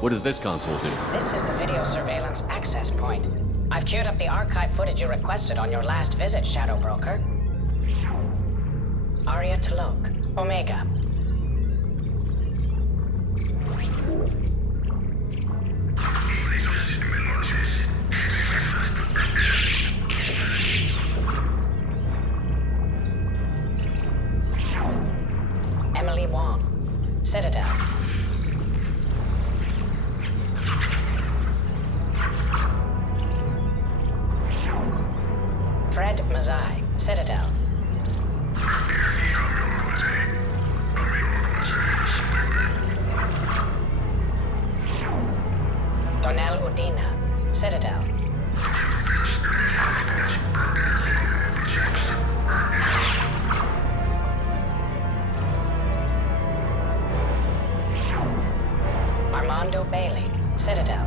What does this console do? This is the video surveillance access point. I've queued up the archive footage you requested on your last visit, Shadow Broker. Aria to look. Omega. Emily Wong. Citadel. Fred Mazai. Citadel. Donnell Udina. Citadel. Armando Bailey. Citadel.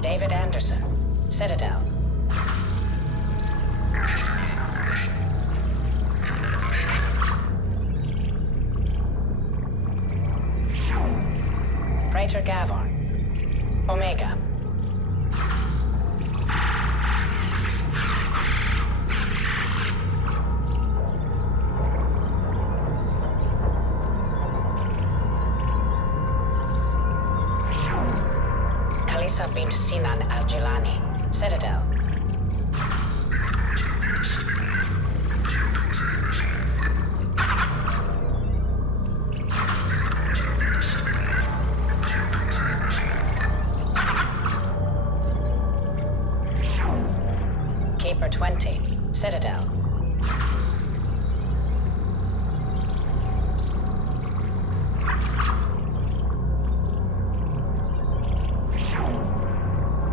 David Anderson. Citadel. Praetor Gavon. Omega. Kalisa bint Sinan al-Jilani. Citadel. Keeper 20. Citadel.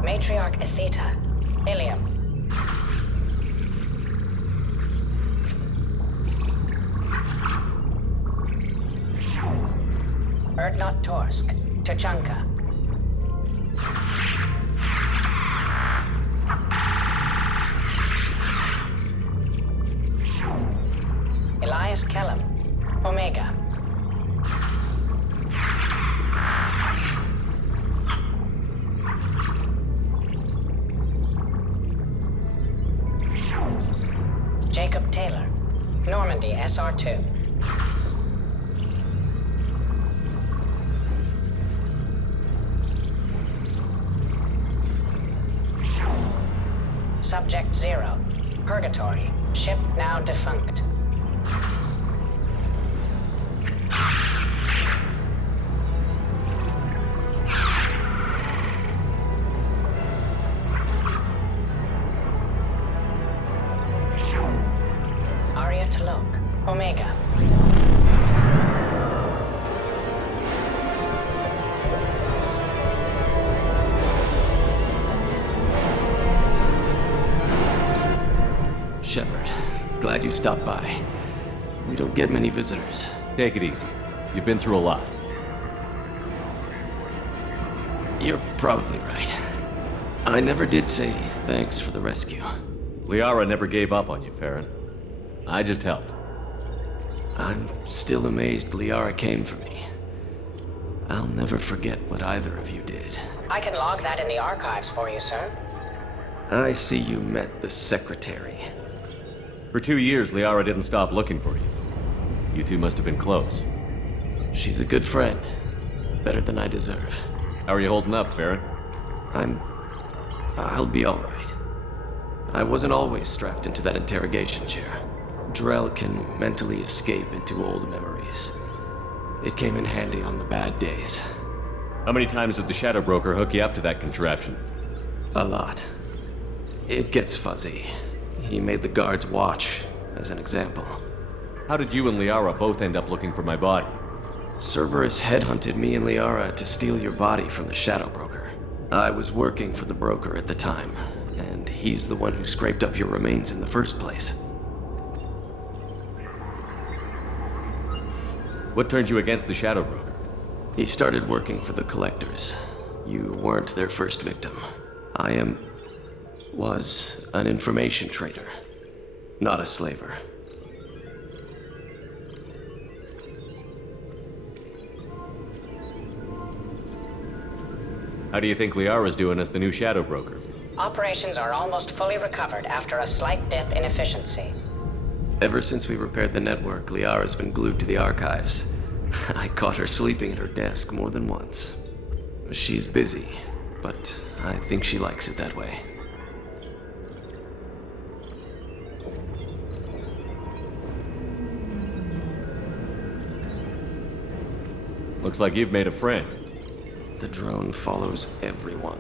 Matriarch Etheta. Ilium. Erdnot Torsk. Tuchanka. Elias Kellum. Omega. Jacob Taylor. Normandy SR2. Subject 0. Purgatory. Ship now defunct. Aria to look. Omega. Shepard, glad you stopped by. We don't get many visitors. Take it easy. You've been through a lot. You're probably right. I never did say thanks for the rescue. Liara never gave up on you, Farron. I just helped. I'm still amazed Liara came for me. I'll never forget what either of you did. I can log that in the archives for you, sir. I see you met the Secretary. For 2 years, Liara didn't stop looking for you. You two must have been close. She's a good friend. Better than I deserve. How are you holding up, Farron? I'll be all right. I wasn't always strapped into that interrogation chair. Drell can mentally escape into old memories. It came in handy on the bad days. How many times did the Shadow Broker hook you up to that contraption? A lot. It gets fuzzy. He made the guards watch, as an example. How did you and Liara both end up looking for my body? Cerberus headhunted me and Liara to steal your body from the Shadow Broker. I was working for the broker at the time, and he's the one who scraped up your remains in the first place. What turned you against the Shadow Broker? He started working for the Collectors. You weren't their first victim. Was an information trader, not a slaver. How do you think Liara's doing as the new Shadow Broker? Operations are almost fully recovered after a slight dip in efficiency. Ever since we repaired the network, Liara's been glued to the archives. I caught her sleeping at her desk more than once. She's busy, but I think she likes it that way. Looks like you've made a friend. The drone follows everyone.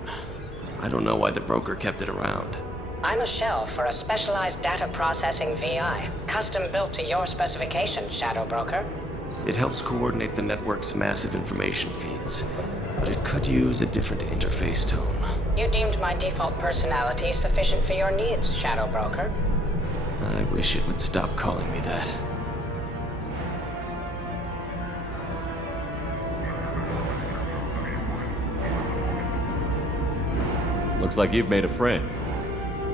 I don't know why the broker kept it around. I'm a shell for a specialized data processing VI, custom built to your specifications, Shadow Broker. It helps coordinate the network's massive information feeds, but it could use a different interface tone. You deemed my default personality sufficient for your needs, Shadow Broker. I wish it would stop calling me that. Looks like you've made a friend.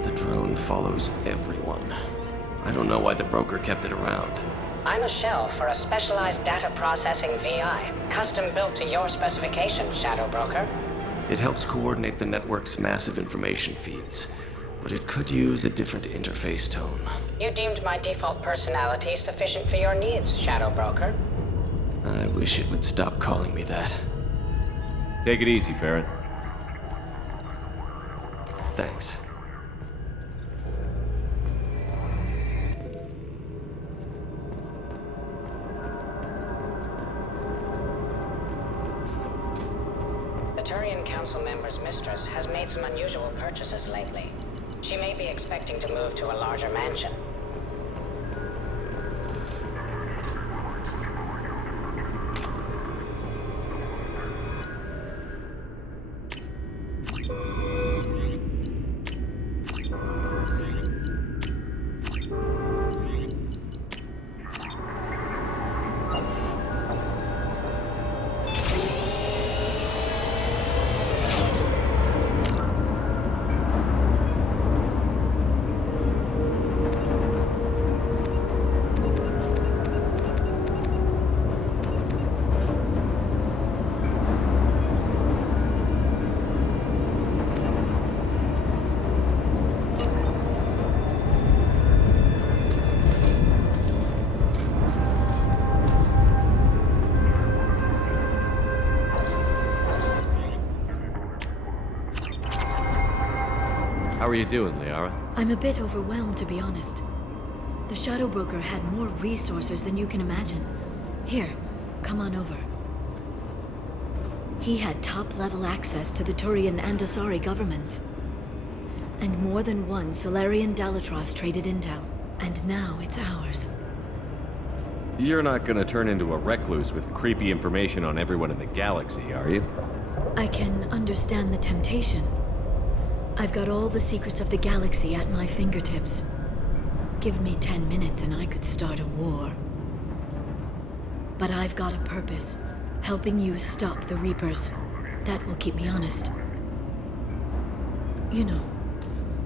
The drone follows everyone. I don't know why the broker kept it around. I'm a shell for a specialized data processing VI, custom built to your specifications, Shadow Broker. It helps coordinate the network's massive information feeds, but it could use a different interface tone. You deemed my default personality sufficient for your needs, Shadow Broker. I wish it would stop calling me that. Take it easy, Farron. Thanks. The Turian Council member's mistress has made some unusual purchases lately. She may be expecting to move to a larger mansion. How are you doing, Liara? I'm a bit overwhelmed, to be honest. The Shadow Broker had more resources than you can imagine. Here, come on over. He had top-level access to the Turian and Asari governments. And more than one Solarian Dalatros traded intel. And now it's ours. You're not gonna turn into a recluse with creepy information on everyone in the galaxy, are you? I can understand the temptation. I've got all the secrets of the galaxy at my fingertips. Give me 10 minutes and I could start a war. But I've got a purpose, helping you stop the Reapers. That will keep me honest. You know,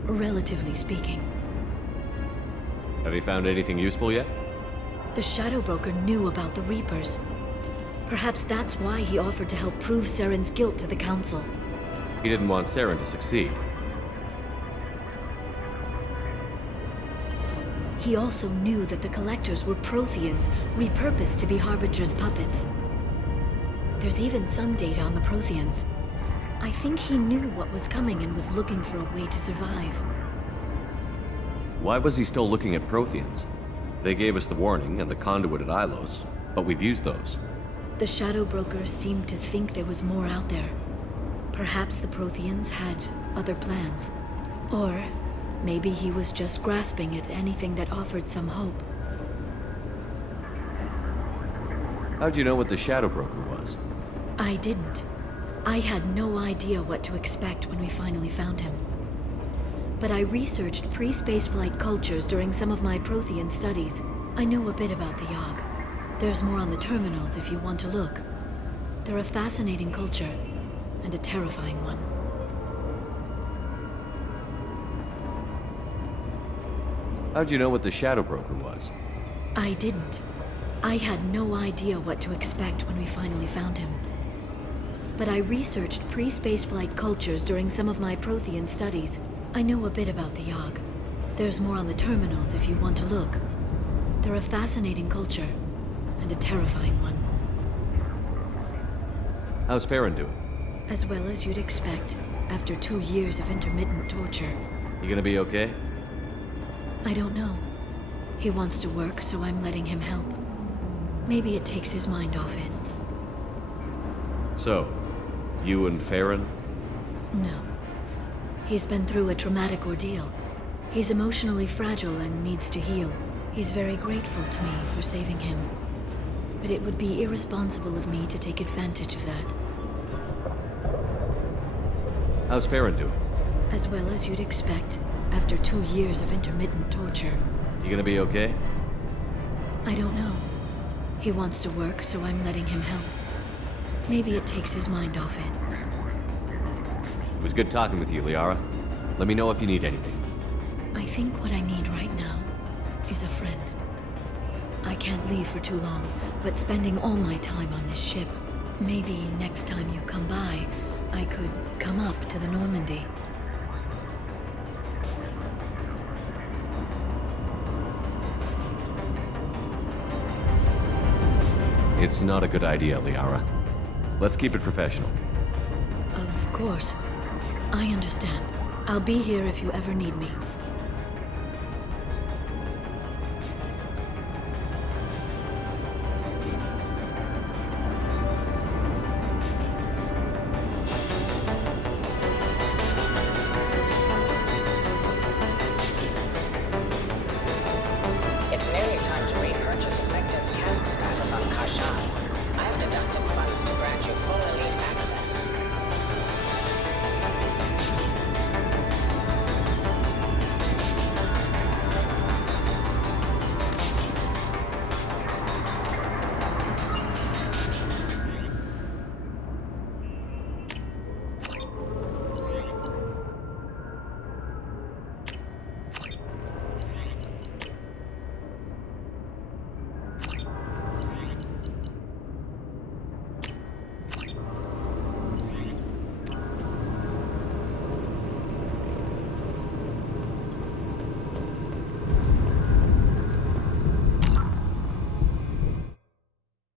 relatively speaking. Have you found anything useful yet? The Shadow Broker knew about the Reapers. Perhaps that's why he offered to help prove Saren's guilt to the Council. He didn't want Saren to succeed. He also knew that the Collectors were Protheans, repurposed to be Harbinger's puppets. There's even some data on the Protheans. I think he knew what was coming and was looking for a way to survive. Why was he still looking at Protheans? They gave us the warning and the conduit at Ilos, but we've used those. The Shadow Broker seemed to think there was more out there. Perhaps the Protheans had other plans. Or maybe he was just grasping at anything that offered some hope. How'd you know what the Shadow Broker was? I didn't. I had no idea what to expect when we finally found him. But I researched pre-spaceflight cultures during some of my Prothean studies. I know a bit about the Yogg. There's more on the terminals if you want to look. They're a fascinating culture, and a terrifying one. How'd you know what the Shadow Broker was? I didn't. I had no idea what to expect when we finally found him. But I researched pre-spaceflight cultures during some of my Prothean studies. I know a bit about the Yogg. There's more on the terminals if you want to look. They're a fascinating culture, and a terrifying one. How's Farron doing? As well as you'd expect, after 2 years of intermittent torture. You gonna be okay? I don't know. He wants to work, so I'm letting him help. Maybe it takes his mind off it. So, you and Farron? No. He's been through a traumatic ordeal. He's emotionally fragile and needs to heal. He's very grateful to me for saving him. But it would be irresponsible of me to take advantage of that. How's Farron doing? As well as you'd expect, after 2 years of intermittent torture. You gonna be okay? I don't know. He wants to work, so I'm letting him help. Maybe it takes his mind off it. It was good talking with you, Liara. Let me know if you need anything. I think what I need right now is a friend. I can't leave for too long, but spending all my time on this ship. Maybe next time you come by, I could come up to the Normandy. It's not a good idea, Liara. Let's keep it professional. Of course. I understand. I'll be here if you ever need me.